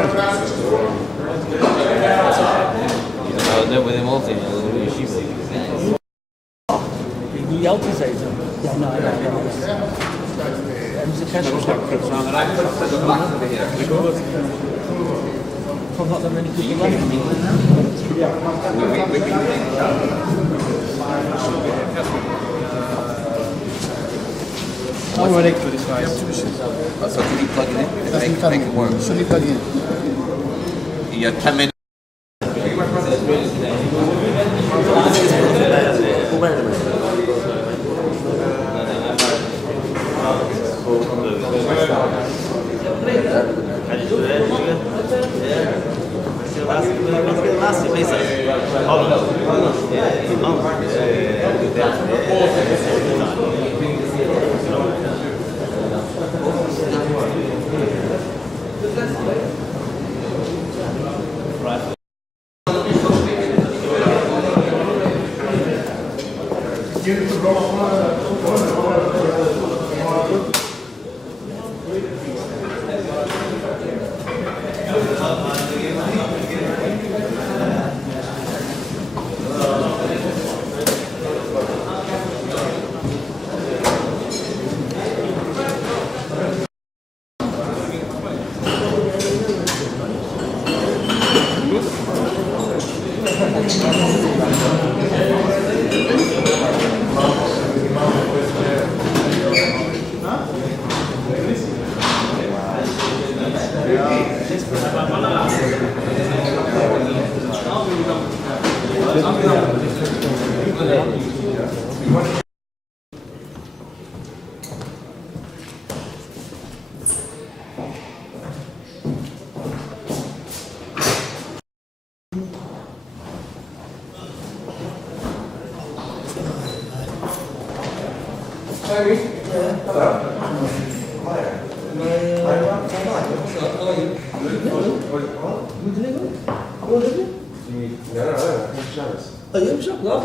Ne puede molti, lui scivoli. Gli altri sei? No. Not that many people left. I'm ready for this guys. So can you plug it in? Make it work. Should we plug in? You got 10 minutes.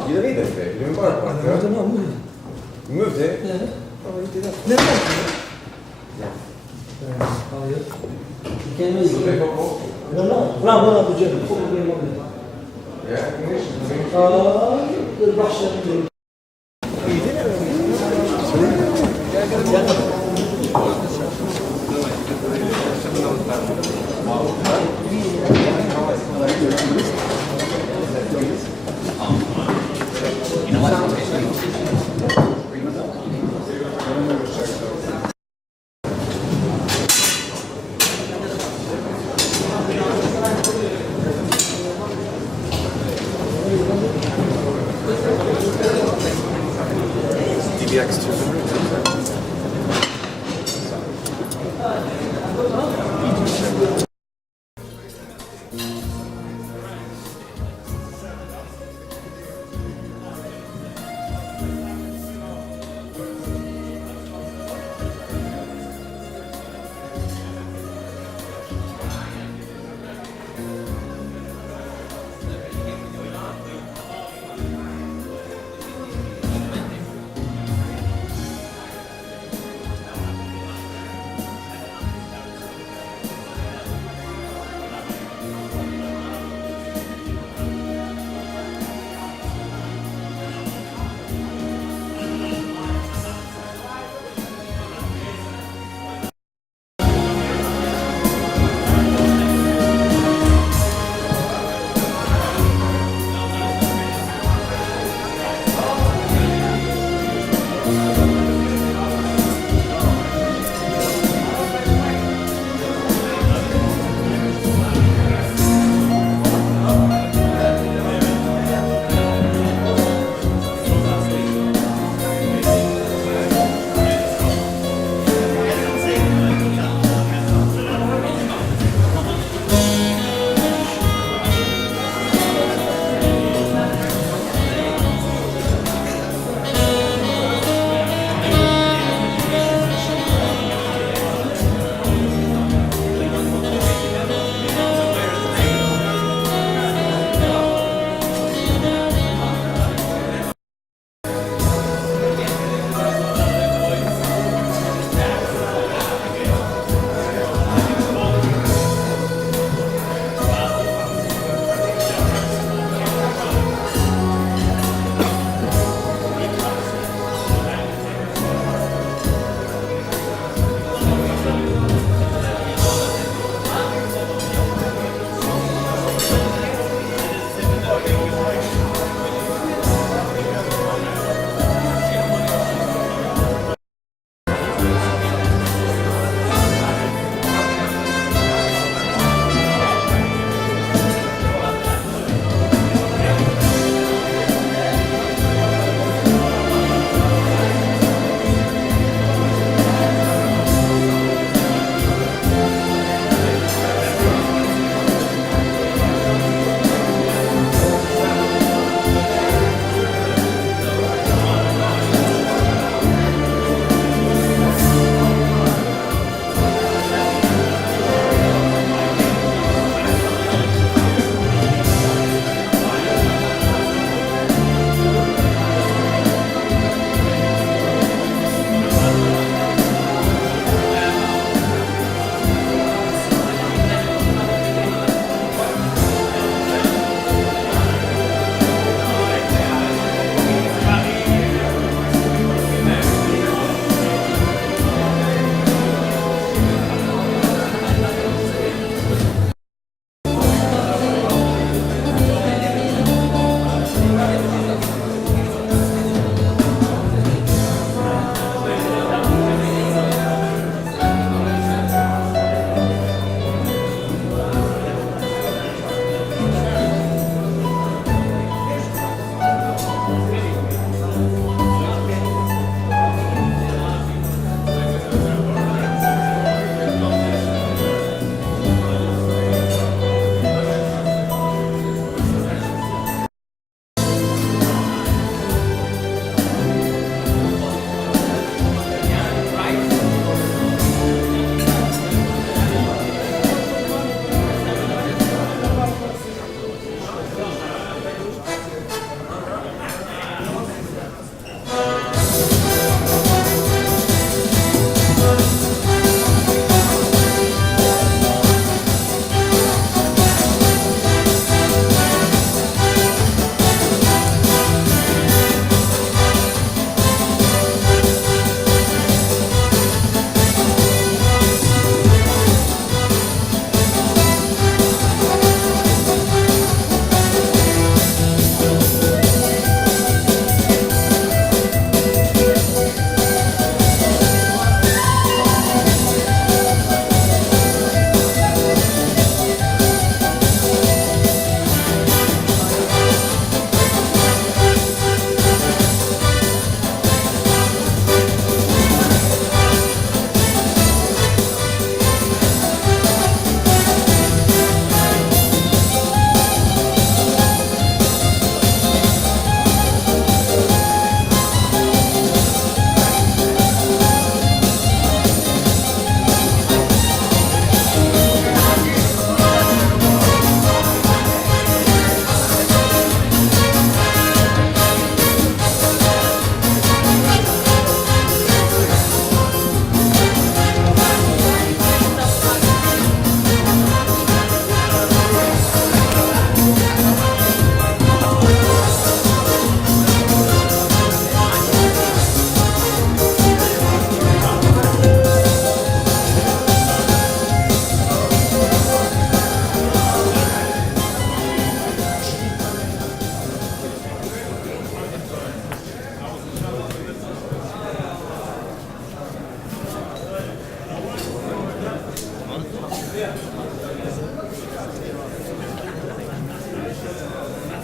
You don't need anything. You didn't buy it. I don't know. You moved it? Yeah. Oh, you did that.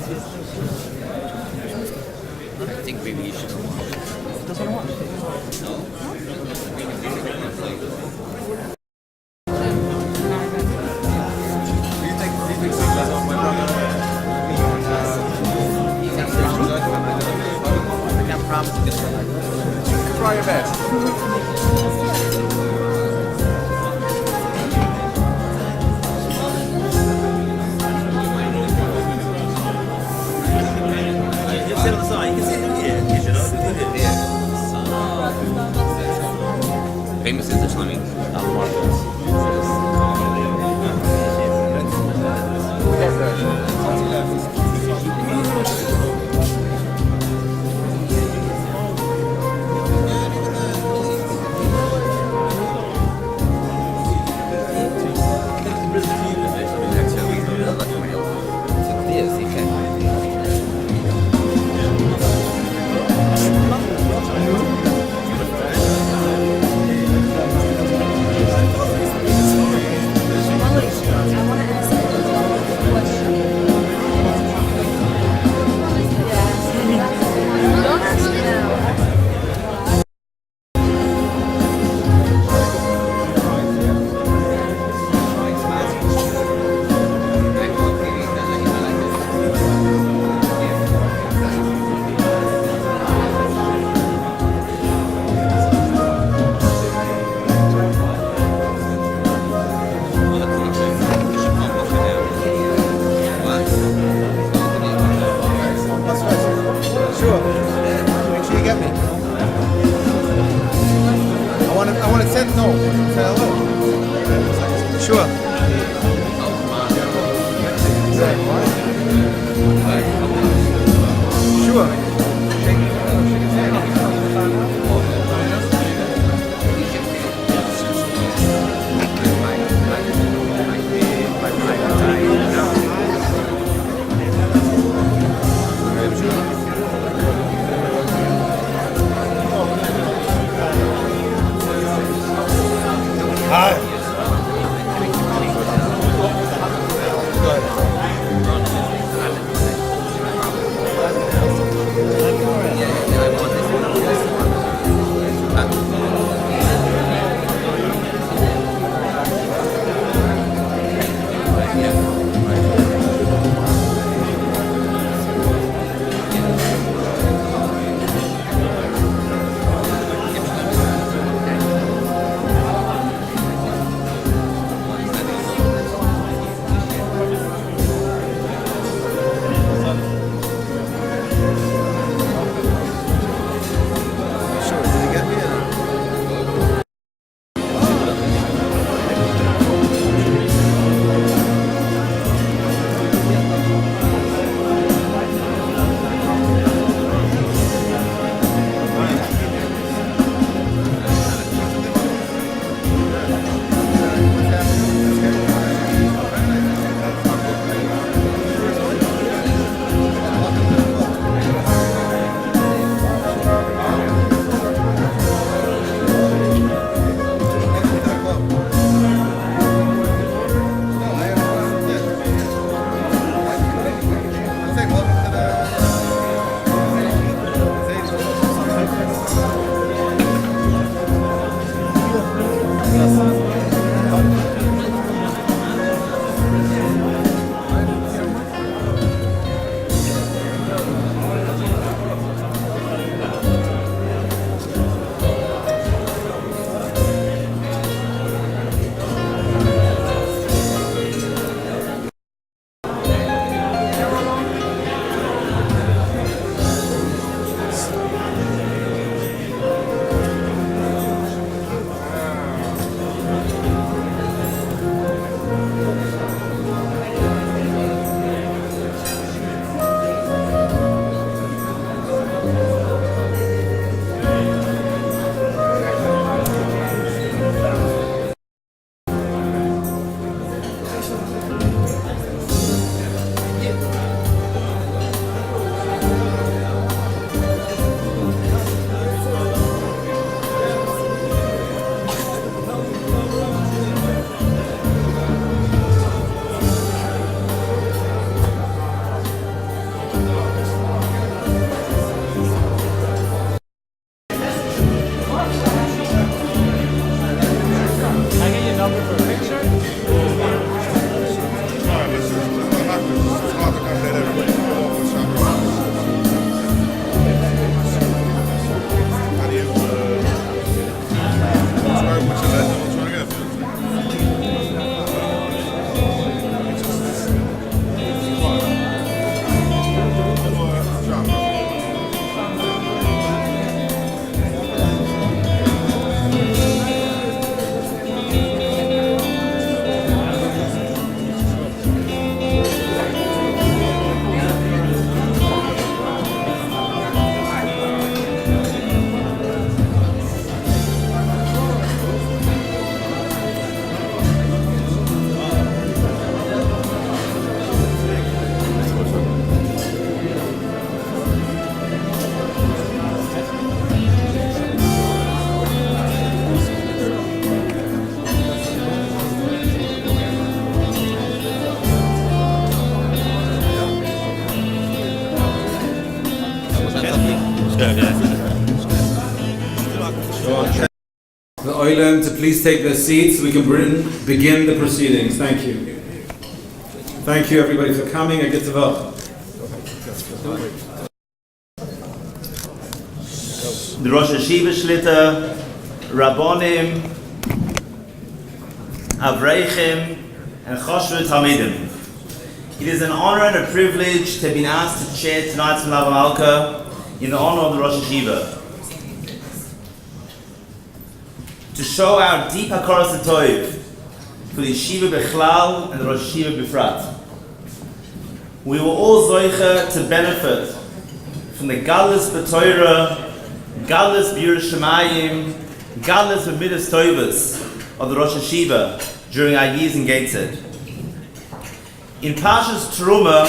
I think maybe you should watch. Doesn't watch. I can't promise to get one. Try your best. Famous is Islamic. Sure. Make sure you get me. I want to send no. Say hello. Sure. Sure. Hi. Go ahead. Oilem to please take their seats so we can begin the proceedings. Thank you. Thank you everybody for coming. A good Tavach. The Rosh Hashiva Shlita, Rabbonim, Avreichim, and Choshver Talmidim. It is an honor and a privilege to have been asked to chair tonight's Malav Malka in the honor of the Rosh Hashiva. To show our deep Hakaras HaTov for the Yeshiva Bechlal and the Rosh Hashiva Befrat. We were all zoicha to benefit from the Galus B'Torah, Galus B'Yerushalayim, Galus B'Midas Tovas of the Rosh Hashiva during our years in Gateshead. In Parshas Teruma,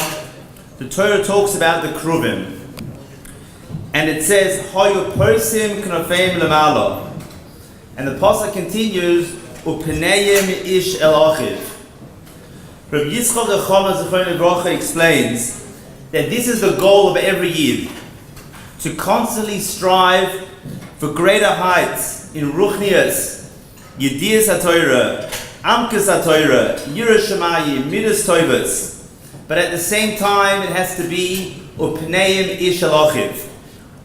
the Torah talks about the Kruvim, and it says, "Hoyu Persim Knofeim Lamalo," and the pasuk continues, "Upeneyim Ish El Achiv." Rabbi Yitzchak Echama Zechron Livrocha explains that this is the goal of every Yid, to constantly strive for greater heights in Ruchnias, Yediyas HaTorah, Amkas HaTorah, Yerushalayim, Midas Tovas. But at the same time, it has to be Upneim Ish El Achiv,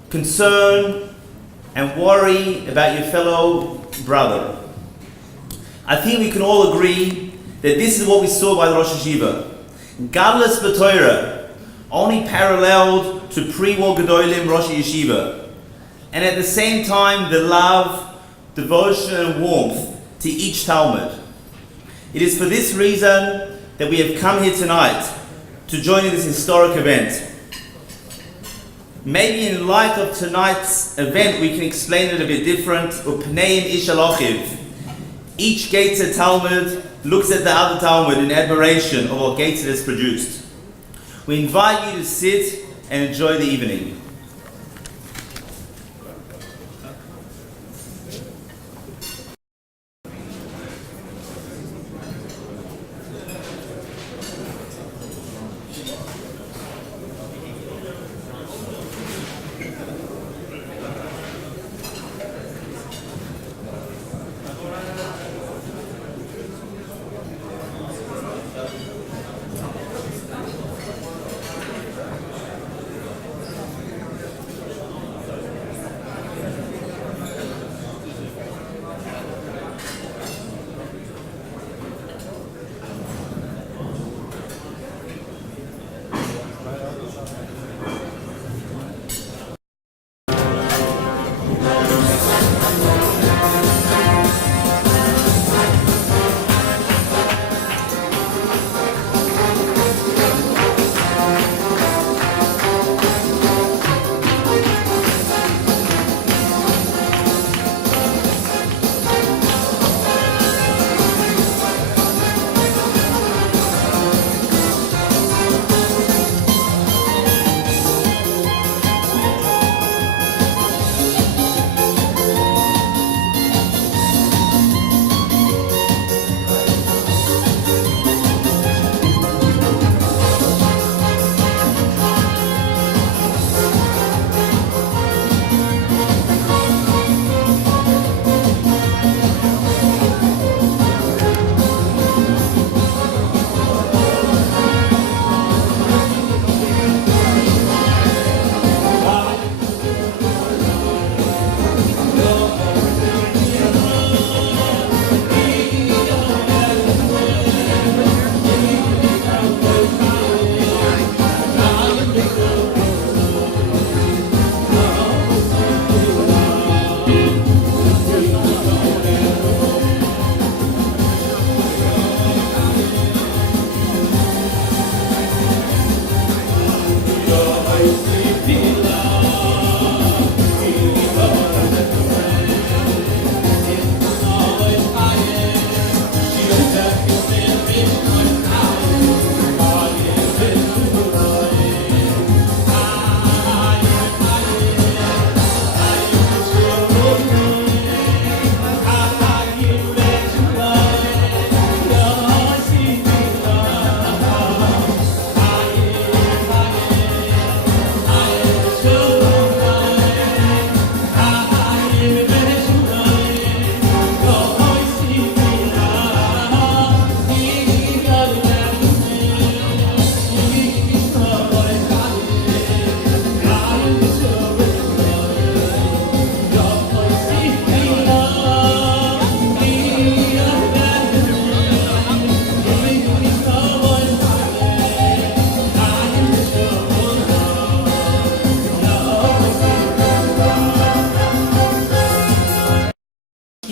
concern and worry about your fellow brother. I think we can all agree that this is what we saw by the Rosh Hashiva. Gadlus B'Torah, only paralleled to pre-war Gedolim Rosh Yeshiva. And at the same time, the love, devotion and warmth to each Talmud. It is for this reason that we have come here tonight to join in this historic event. Maybe in light of tonight's event, we can explain it a bit different. Upneim Ish El Achiv. Each Gateshead Talmud looks at the other Talmud in admiration of what Gateshead has produced. We invite you to sit and enjoy the evening.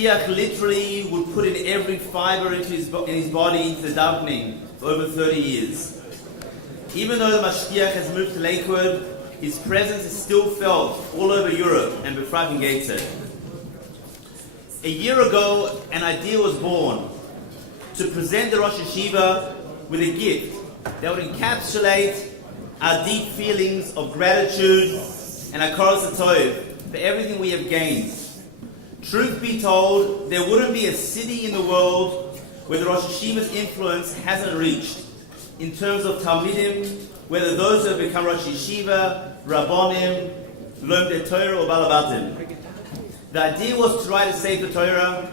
Mashgiach literally would put in every fiber in his body into the davening for over 30 years. Even though the Mashgiach has moved to Lakewood, his presence is still felt all over Europe and Befrat in Gateshead. A year ago, an idea was born to present the Rosh Yeshiva with a gift that would encapsulate our deep feelings of gratitude and hakaras hatov for everything we have gained. Truth be told, there wouldn't be a city in the world where the Rosh Yeshiva's influence hasn't reached, in terms of Talmidim, whether those who have become Rosh Yeshiva, Rabbonim, Lomdei Torah or Balabatim. The idea was to write a Sefer Torah,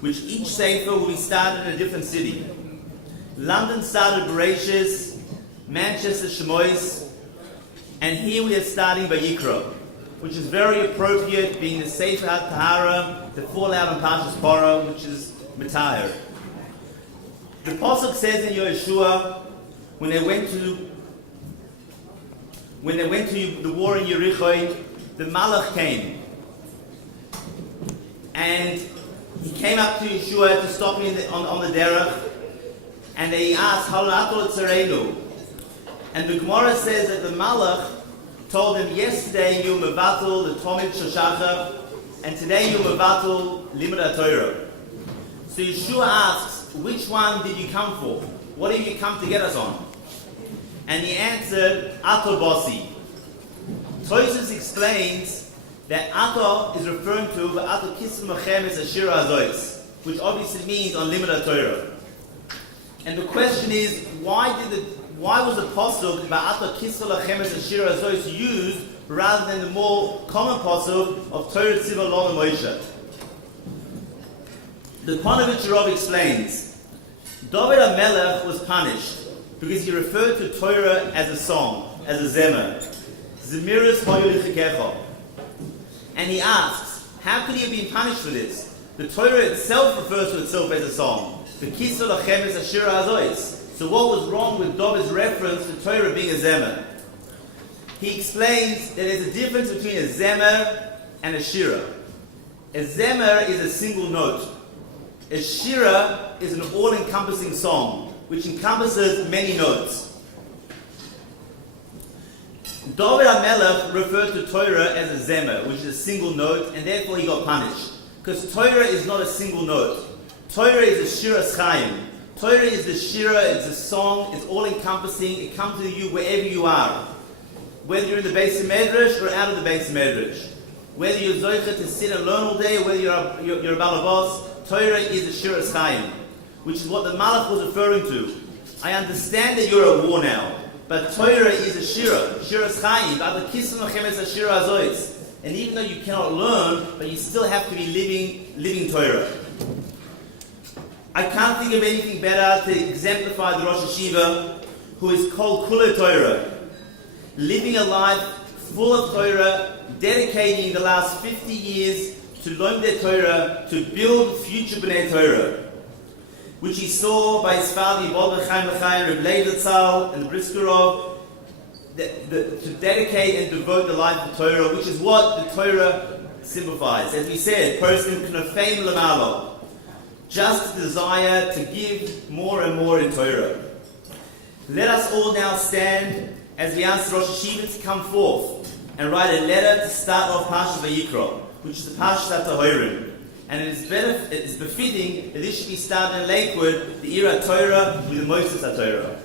which each Sefer will be started in a different city. London started Bereshis, Manchester Shemois, and here we are starting Vayikra, which is very appropriate, being the Sefer HaTahara, the fallout on Parshas Parah, which is Matahir. The Pasuk says in Yeshua, when they went to the war in Yericho, the Malach came. And he came up to Yeshua to stop him on the derech, and he asked, Halatul Tzarenu. And the Gemara says that the Malach told him, yesterday you mevatul the Tomid Shoshachar, and today you mevatul Limud HaTorah. So Yeshua asks, which one did you come for? What did you come to get us on? And he answered, Ato Bossi. Tosfos explains that Ato is referring to the Ato Kism Mechemes Ashira Azois, which obviously means on Limud HaTorah. And the question is, why was the pasuk about Ato Kism Mechemes Ashira Azois used rather than the more common pasuk of Torah Tziva Lo Moshe? The Panovich Rav explains, David HaMelech was punished because he referred to Torah as a song, as a zemer. Zemirus Hoyu Lichikecha. And he asks, how could he have been punished for this? The Torah itself refers to itself as a song. The Kisol Achemes Ashira Azois. So what was wrong with David's reference to Torah being a zemer? He explains that there's a difference between a zemer and a shira. A zemer is a single note. A shira is an all-encompassing song, which encompasses many notes. David HaMelech referred to Torah as a zemer, which is a single note, and therefore he got punished. Because Torah is not a single note. Torah is a shiras chaim. Torah is the shira, it's a song, it's all-encompassing, it comes to you wherever you are. Whether you're in the Beis Medrash or out of the Beis Medrash. Whether you're zoicha to sit and learn all day, or whether you're a balabas, Torah is a shiras chaim, which is what the Malach was referring to. I understand that you're at war now, but Torah is a shira, shiras chaim. And even though you cannot learn, but you still have to be living Torah. I can't think of anything better to exemplify the Rosh Yeshiva, who is called Kula Torah, living a life full of Torah, dedicating the last 50 years to learn their Torah, to build future B'nai Torah, which he saw by his father, Yibol B'chaim B'chaim, Reb Leib Zatzal, and the Briskerov, to dedicate and devote the life to Torah, which is what the Torah signifies. As we said, person knofeim lamalo, just the desire to give more and more in Torah. Let us all now stand as we ask Rosh Yeshiva to come forth and write a letter to start off Parshas Vayikra, which is the Parshas HaTahorim. And it is befitting that this should be started in Lakewood, the era Torah, with the Moses HaTorah.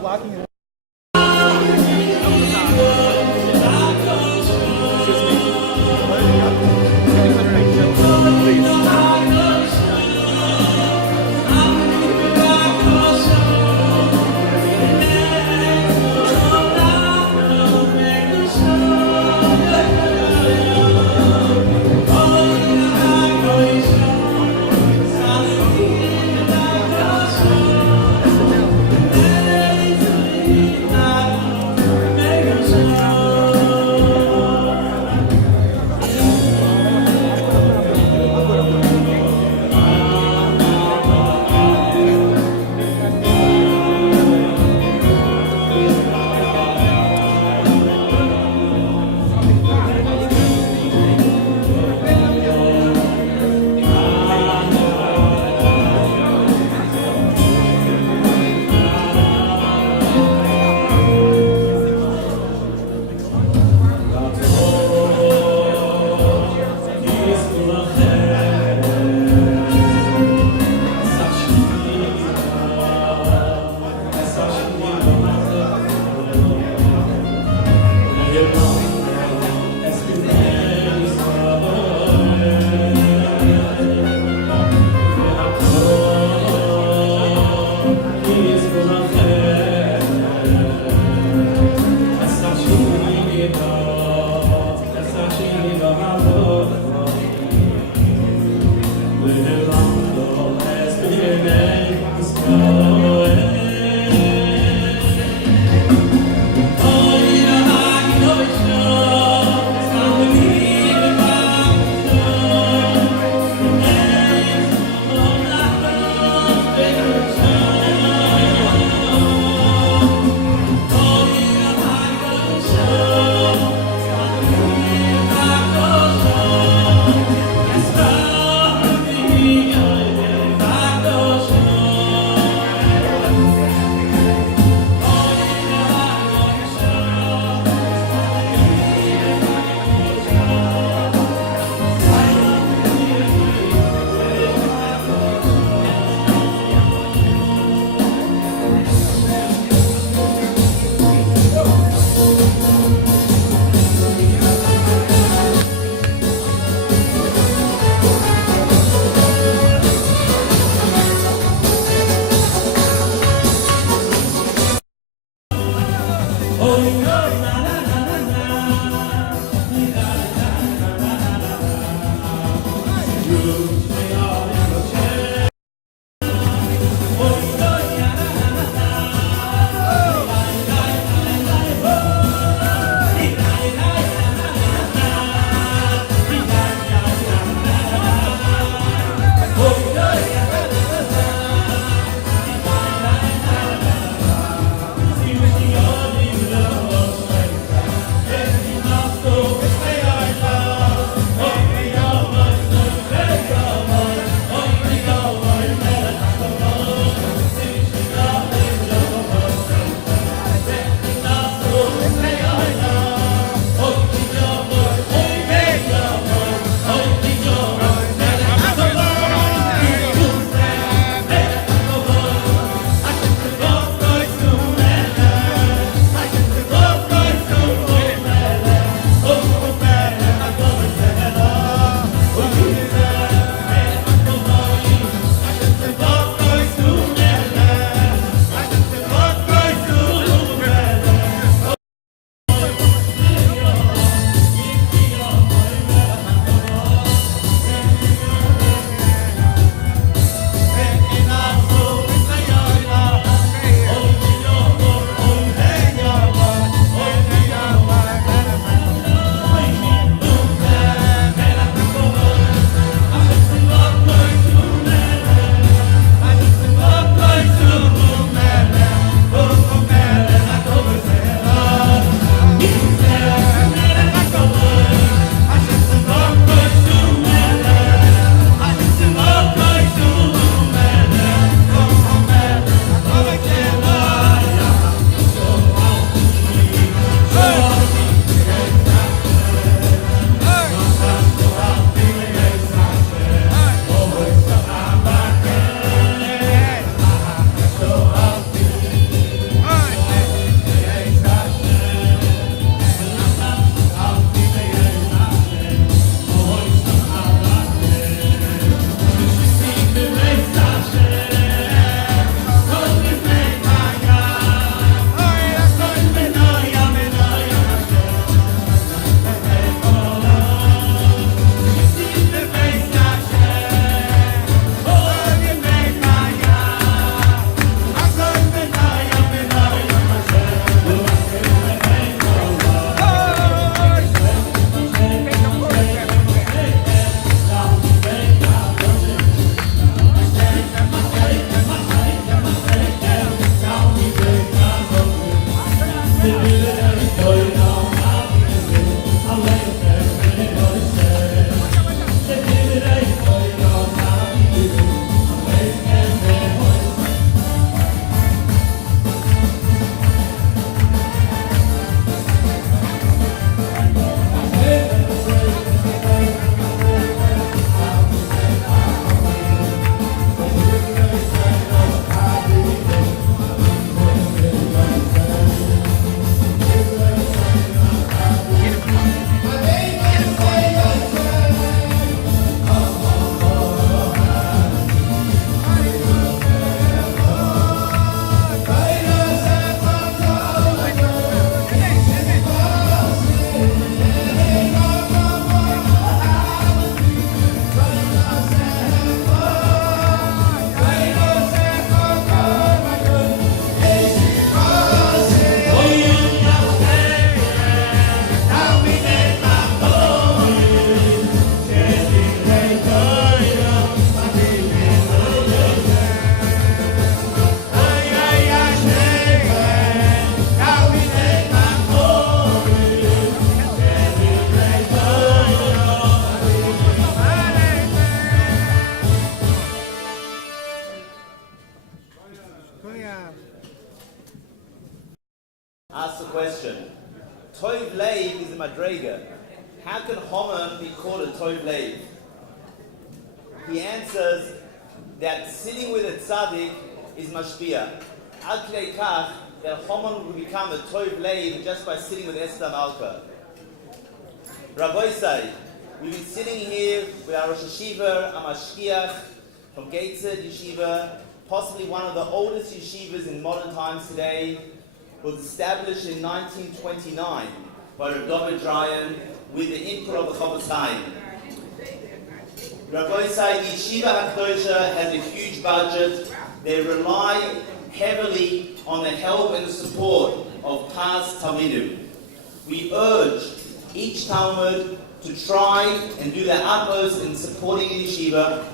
blocking it. question. Tov Leiv is a madrega. How can Haman be called a Tov Leiv? He answers that sitting with a tzaddik is mashpia. Ad kidei kach that Haman will become a Tov Leiv just by sitting with Esther Malka. Rabbi say, we've been sitting here with our Rosh Yeshiva, our Mashkiach from Gateshead Yeshiva, possibly one of the oldest yeshivas in modern times today. Was established in 1929 by Rav David Ryan with the input of the Chofetz Chaim. Rabbi say the Yeshiva HaKadosha has a huge budget. They rely heavily on the help and the support of past Talmidim. We urge each Talmud to try and do their utmost in supporting the Yeshiva.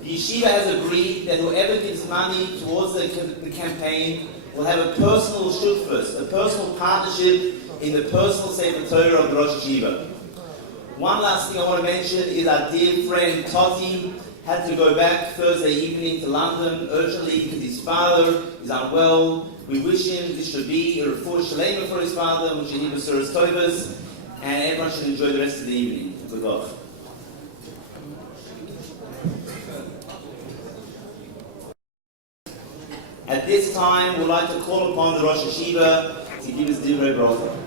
The Yeshiva has agreed that whoever gives money towards the campaign will have a personal shutfus, a personal partnership in the personal Sefer Torah of the Rosh Yeshiva. One last thing I want to mention is our dear friend Toti had to go back Thursday evening to London urgently because his father is unwell. We wish him this should be a refuah shalema for his father, and wish him b'suras tovas, and everyone should enjoy the rest of the evening. Good luck. At this time, we'd like to call upon the Rosh Yeshiva to give us divrei bracha.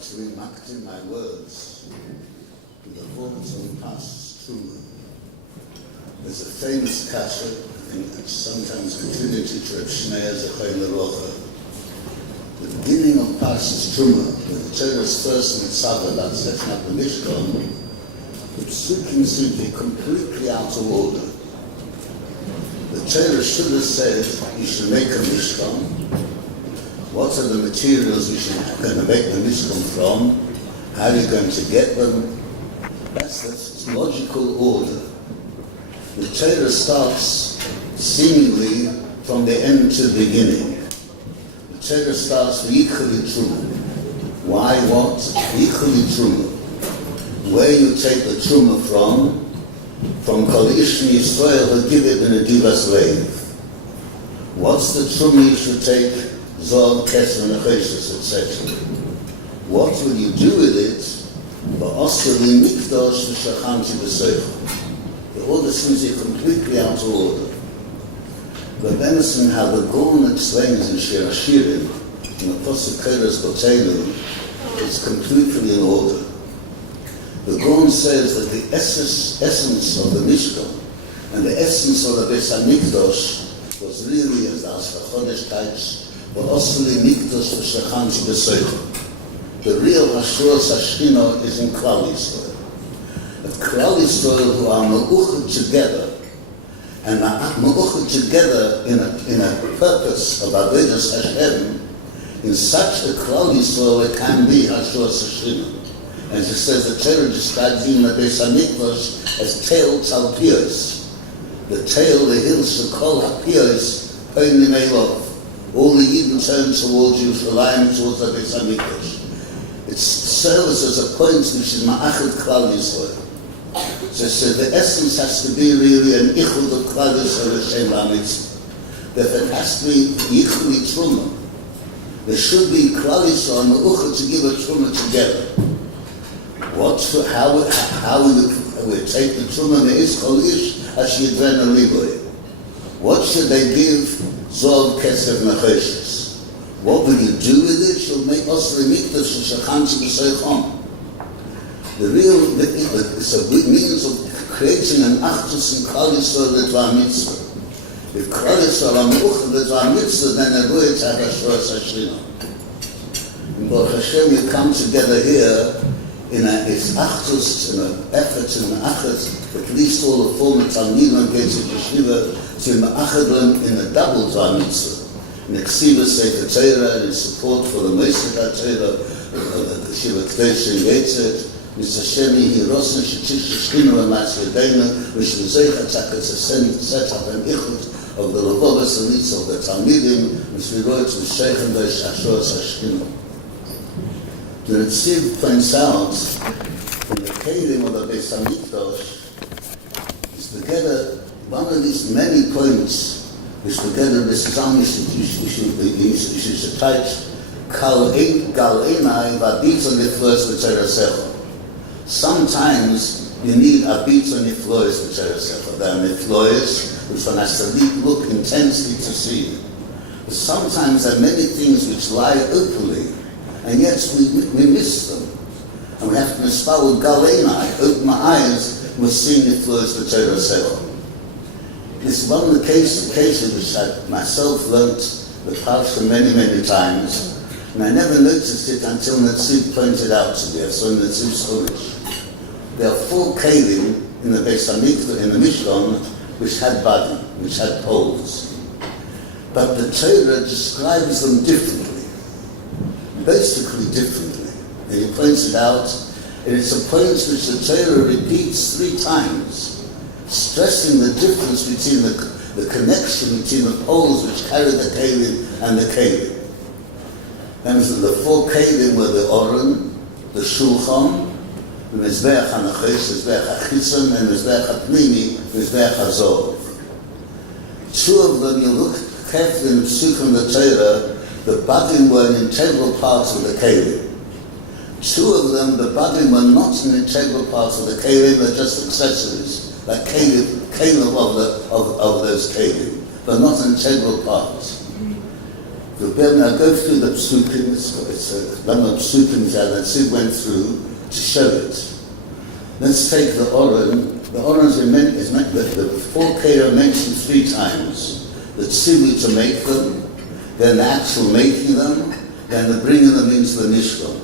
To remark in my words with the thoughts on past Truma. There's a famous kasha, I think that's sometimes continued to Reb Shneir Zechayim Lerocha. The beginning of past Truma, when the Torah's first mitzvah about setting up the Mishkan, the psukim seem to be completely out of order. The Torah should have said, you should make a Mishkan. What are the materials you're going to make the Mishkan from? How are you going to get them? That's logical order. The Torah starts seemingly from the end to the beginning. The Torah starts with Yichuli Truma. Why what? Yichuli Truma. Where you take the Truma from Kol Ish Yisrael who give it in a Divas Leiv. What's the Truma you should take? Zod, Kesser, Necheshes, etc. What will you do with it? The order seems to be completely out of order. But Benison, how the Gaon explains in Shir Hashirim, in the Pasuk Keres Botenu, it's completely in order. The Gaon says that the essence of the Mishkan and the essence of the Beis HaMikdash was really, as the Aschachodesh types, but also the Mikdash v'Shachanti b'Seichel. The real Hashras Hashchina is in Klal Yisrael. But Klal Yisrael who are ma'uchad together, and are ma'uchad together in a purpose of Avodas Hashem, in such a Klal Yisrael it can be Hashras Hashchina. As it says, the Torah describes even the Beis HaMikdash as Teil Tzalpios. The tail, the hills, the Kol HaPios, Peinim Elov. all the Eden turn towards Yerushalayim, towards the Beis HaMikdash. It serves as a point which is Ma'achad Klal Yisrael. So the essence has to be really an Ichud of Klal Yisrael Hashem HaMitzvah. That it has to be Yichud Truma. There should be Klal Yisrael Me'uchad to give a Truma together. How we take the Truma Me'is Kol Ish Asher Yidvena Liboy. What should they give Zov Kesef Necheshes? What will you do with it? You'll make Osri Mikdash Shachanti B'Seichon. It's a means of creating an Achdus in Klal Yisrael L'Dvar Mitzvah. If Klal Yisrael are Me'uchad L'Dvar Mitzvah, then they're going to have Ashras Hashrina. In Baruch Hashem, you come together here in it's Achdus, in an effort to Me'achad, at least all the former Talmidim and Gates of Yeshiva, to Me'achad them in a double Dvar Mitzvah. In Ksiva Sefer Torah, in support for the Moshe HaTorah, the Shiva K'desh and Yetzet, Mr. Shemi, he Rosen, Shetish, Shechina, and Matzvedena, which was Zeichatak, to set up an Ichut of the Lavovas and Nitz of the Talmidim, which we wrote with Sheikh and Dosh Ashros Hashchina. The Ritziv points out, in the Kelim of the Beis HaMikdash, is together one of these many points which together this Zam you should attach Kal Einai V'Abitza Niflois V'Tzerasecha. Sometimes you need Abitza Niflois V'Tzerasecha. There are Niflois which one has to look intensely to see. But sometimes there are many things which lie openly, and yet we miss them. And we have to mispower Gal Einai, open my eyes, must see Niflois V'Tzerasecha. This is one of the cases which I myself learnt the Parsha many, many times, and I never noticed it until Netziv pointed out to me. So in Netziv's Chumash, there are 4 kelim in the Beis HaMikdash, in the Mishkan, which had body, which had poles. But the Torah describes them differently, basically differently. And he points it out, and it's a point which the Torah repeats 3 times. Stressing the difference between the connection between the poles which carry the kelim and the kelim. And so the 4 kelim were the Oren, the Shulchan, the Mizbeach HaNachesh, Mizbeach HaChitzon, and Mizbeach HaPnimi, Mizbeach HaZov. 2 of them, you look carefully in the Psukim of the Torah, the badim were an integral part of the kelim. 2 of them, the badim were not an integral part of the kelim, they're just accessories. Like kelim of those kelim, but not an integral part. Now go through the psukim. It's a number of psukim that Sid went through to show it. Let's take the Oren. The Oren is the 4 kelim mentioned 3 times. The tzivui to make them, then the actual making them, then the bringing them into the Mishkan.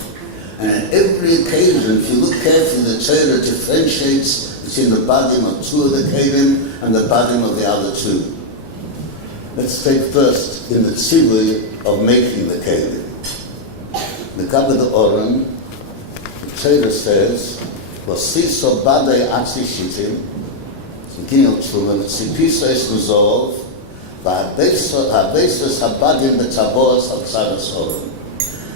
And on every occasion, if you look carefully, the Torah differentiates between the badim of 2 of the kelim and the badim of the other 2. Let's take first in the tzivui of making the kelim. The Gab of the Oren, the Torah says, "V'siso badei atzishitim," beginning of Truma, "Tzipisa es luzov, v'habesos habadim b'tabos of tzadas Oren."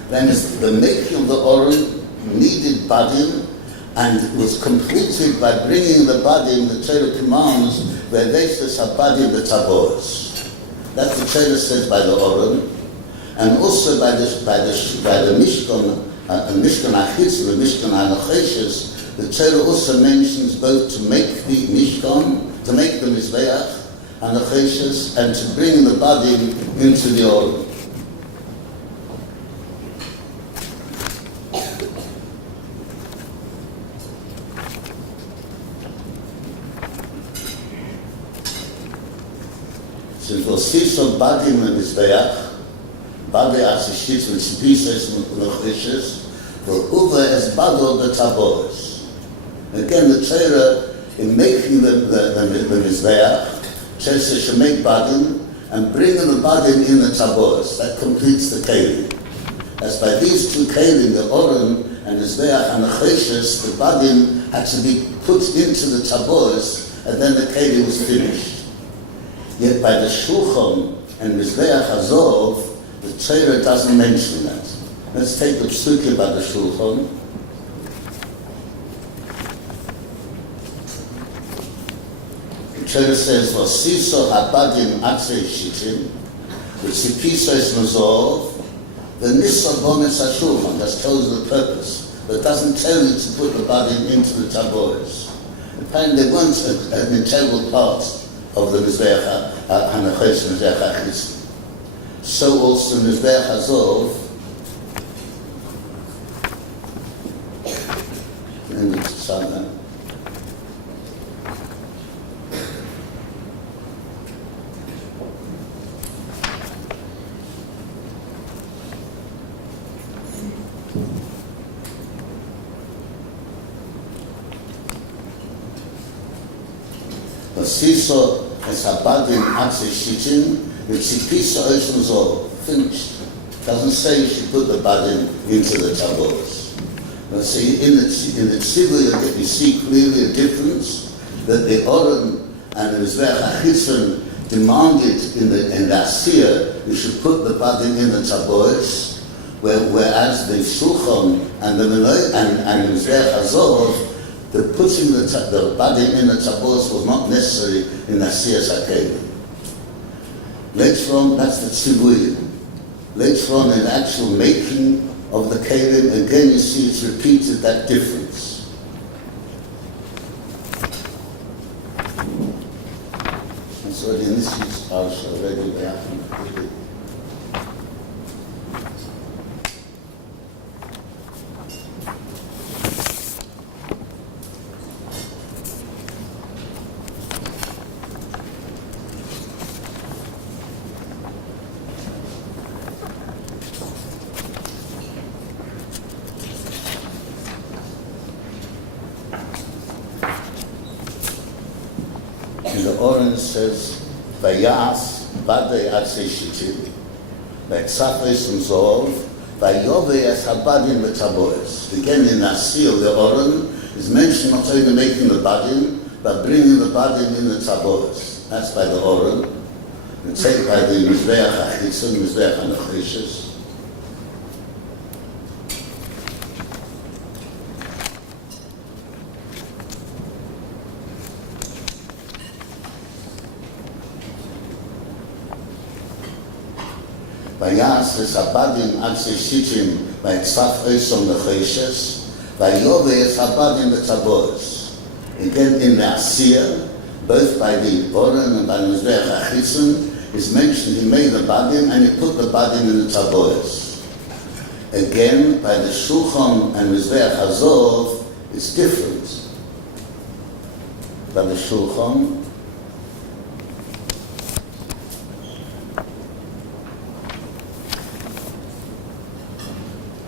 Then the making of the Oren needed badim, and was completed by bringing the badim, the Torah commands, "V'habesos habadim b'tabos." That's the Torah says by the Oren, and also by the Mishkan, Mishkan HaChitzon, the Mishkan HaNacheshes. The Torah also mentions both to make the Mishkan, to make the Mizbeach HaNacheshes, and to bring the badim into the Oren. So it was Sisot Badim and Mizbeach, Badei Asishit and Tzipisa Necheshes, for Uva es Badol B'Tabos. Again, the Torah, in making the Mizbeach, says they should make Badim and bring the Badim in the Tabos. That completes the Kelim. As by these 2 Kelim, the Oren and Mizbeach and Necheshes, the Badim had to be put into the Tabos, and then the Kelim was finished. Yet by the Shulchan and Mizbeach HaZov, Torah doesn't mention that. Let's take the psukim by the Shulchan. The Torah says, "V'siso habadim atzei shitim, v'tzipiso es mazov, v'niso bones hashulchan." That tells you the purpose. That doesn't tell you to put the badim into the taboris. Apparently, they weren't an integral part of the Mizbeach HaNachosh Mizbeach HaChitzon. So also Mizbeach HaZov, and it's Sana. V'siso es habadim atzei shitim, v'tzipiso es mazov. Finished. Doesn't say you should put the badim into the taboris. Now see, in the tzivur you see clearly a difference that the Oren and the Mizbeach HaChitzon demanded in the Asiyah you should put the badim in the taboris, whereas the Shulchan and the Mizbeach HaZov, the putting the badim in the taboris was not necessary in Asiyas HaKelim. Later on, that's the tzivuyim. Later on, in the actual making of the kelim, again you see it's repeated, that difference. And so in this week's parsha already we have to and the Oren says, "Vayas badei atzei shitim, v'etzafes umzov, vayovei es habadim b'taboris." Again, in Asiyah, the Oren is mentioned not only making the badim, but bringing the badim in the taboris. That's by the Oren. It's said by the Mizbeach HaChitzon, Mizbeach HaNachosh. Vayas es habadim atzei shitim v'etzaf osom l'choshes vayovei es habadim b'taboris. Again, in the Asiyah, both by the Oren and by the Mizbeach HaChitzon, is mentioned he made the badim and he put the badim in the taboris. Again, by the Shulchan and Mizbeach HaZov, it's different. By the Shulchan,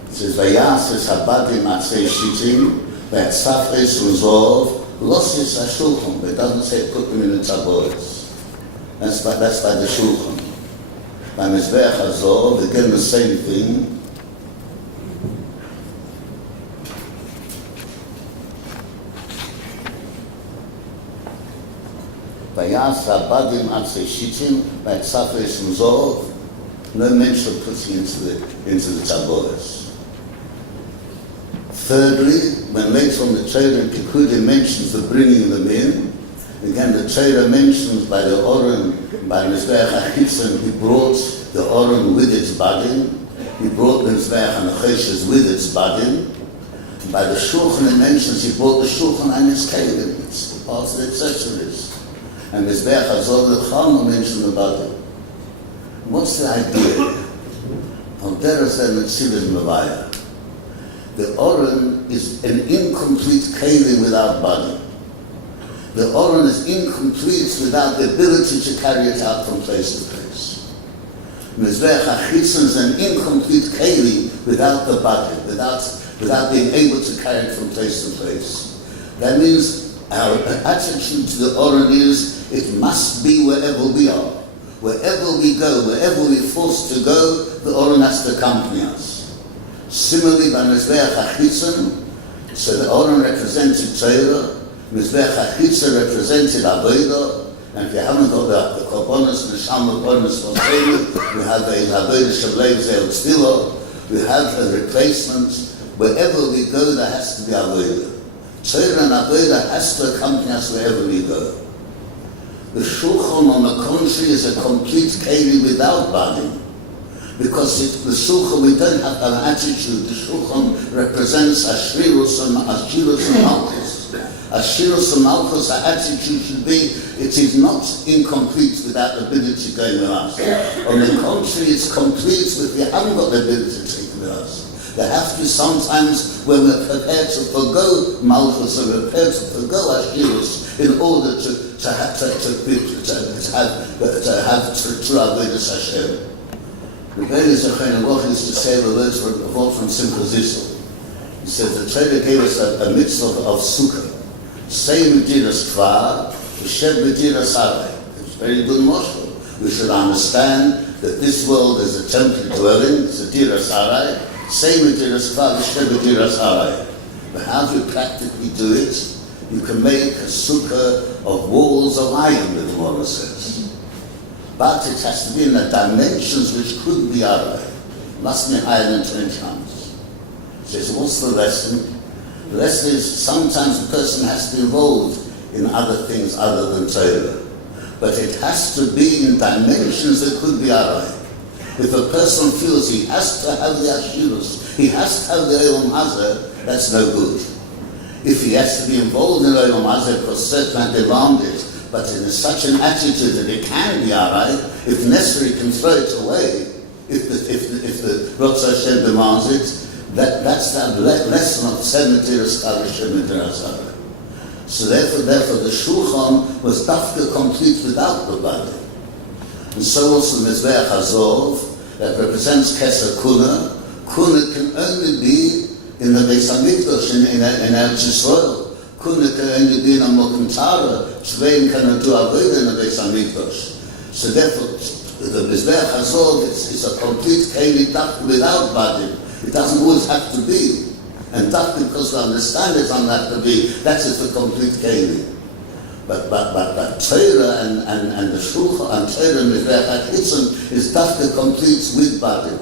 it says, "Vayas es habadim atzei shitim, v'etzaf es umzov, losis hashulchan." But it doesn't say put them in the taboris. That's by the Shulchan. By Mizbeach HaZov, again the same thing. Vayas habadim atzei shitim, v'etzaf es umzov. No mention of putting into the taboris. Thirdly, when later on the Torah in Pekudim mentions the bringing them in, again the Torah mentions by the Oren, by Mizbeach HaChitzon, he brought the Oren with its badim, he brought the Mizbeach HaNachosh with its badim. By the Shulchan it mentions he brought the Shulchan and its kelim, it's parts of the accessories. And Mizbeach HaZov the Chama mentioned the badim. What's the idea? Al derech zeh metzilin mavaya. The Oren is an incomplete kelim without body. The Oren is incomplete without the ability to carry it out from place to place. Mizbeach HaChitzon is an incomplete kelim without the body, without being able to carry it from place to place. That means our attitude to the Oren is it must be wherever we are. Wherever we go, wherever we're forced to go, the Oren has to accompany us. Similarly, by Mizbeach HaChitzon, so the Oren represented Torah, Mizbeach HaChitzon represented Avodah, And if you haven't got the korbanos and the shama bonus for Torah, we have the avodah shablev zel tzvila, we have a replacement. Wherever we go, there has to be avodah. Torah and avodah has to accompany us wherever we go. The shulchan, on the contrary, is a complete keli without badim. Because the shulchan, we don't have an attitude. The shulchan represents ashirus and malchus. Ashirus and malchus, our attitude should be, it is not incomplete without the ability going with us. On the contrary, it's complete if we haven't got the ability to take it with us. There have to be sometimes when we're prepared to forgo malchus or prepared to forgo ashirus in order to have true avodas Hashem. The Rebbe Zechon Baruch used to say the words from Simcha Zissel. He said the Torah gave us a mitzvah of sukkah. Say Medinas Kvar, Shed Medinas Harai. It's very good moshe. We should understand that this world is a temporary dwelling, it's a Diras Harai. Say Medinas Kvar, Shed Medinas Harai. But how do you practically do it? You can make a sukkah of walls of iron, the Gemara says. But it has to be in the dimensions which could be Arai. Must be higher than 20 tons. So what's the lesson? The lesson is sometimes the person has to be involved in other things other than Torah. But it has to be in dimensions that could be Arai. If a person feels he has to have the Ashirus, he has to have the Olam Hazeh, that's no good. If he has to be involved in Olam Hazeh because certain demand it, but in such an attitude that it can be alright, if necessary, can throw it away, if the Rotz Hashem demands it, that's the lesson of Tzemetiras Kavishim Midrash. So therefore the Shulchan was dafka complete without the body. And so also the Mizbeach Hazov, that represents Keser Kuna. Kuna can only be in the Beis HaMikdash, in Eretz Yisrael. Kuna can only be in a Mokum Tara. Shveim cannot do avodah in the Beis HaMikdash. So therefore, the Mizbeach Hazov is a complete keli dafka without badim. It doesn't always have to be. And dafka, because we understand it doesn't have to be, that is the complete keli. But Torah and the Shulchan and Torah and Mizbeach HaKitzon is dafka complete with badim.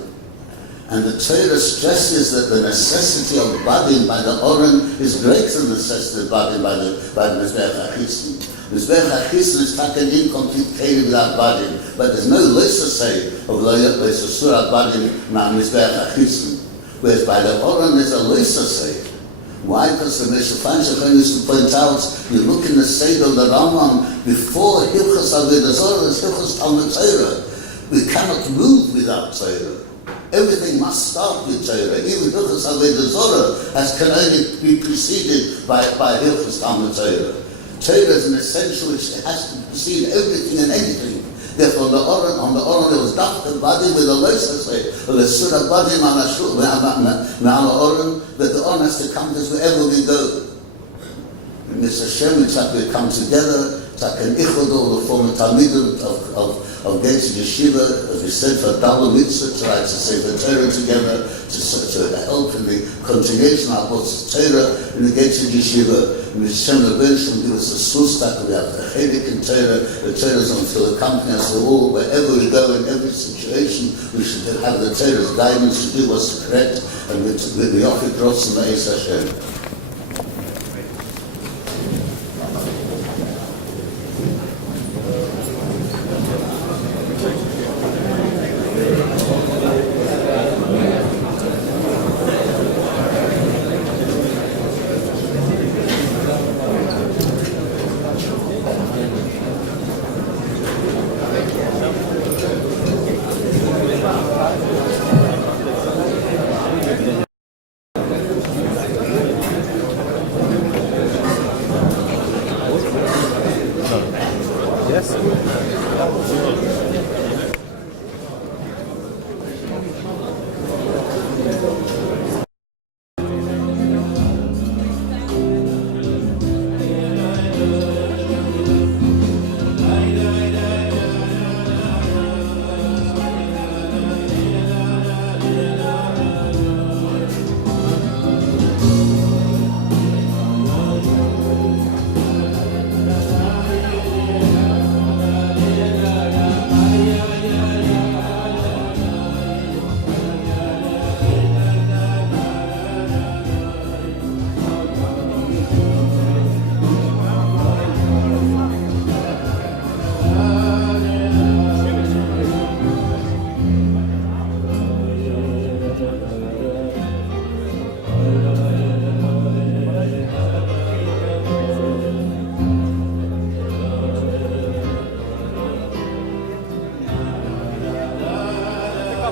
And the Torah stresses that the necessity of badim by the Oren is greater than the necessity of badim by the Mizbeach HaKitzon. Mizbeach HaKitzon is taken incomplete keli without badim, but there's no loisa say of loisa surah badim na Mizbeach HaKitzon. Whereas by the Oren there's a loisa say. Why? Because the Meshufan Shechon used to point out, you look in the Seder of the Rambam, before Hilchos Avodah Zorah is Hilchos Talmud Torah. We cannot move without Torah. Everything must start with Torah. Even Hilchos Avodah Zorah can only be preceded by Hilchos Talmud Torah. Torah is an essential which has to precede everything and anything. Therefore, on the Oren there was dafka badim with a loisa say, or the surah badim on the Oren, that the Oren has to come to us wherever we go. And Mr. Hashem, we come together, an ichud, all the former Talmidim of Gates Yeshiva, as we said, for double mitzvah, to say the Torah together, to help in the continuation of our Torah in the Gates of Yeshiva. And Hashem the bench will give us a sustak, we have the chelik in Torah, the Torah is until accompany us all, wherever we go, in every situation, we should have the Torah's guidance to do what's correct, and we offer drops in the Eis Hashem.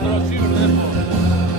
Rosh Yeshiva, therefore.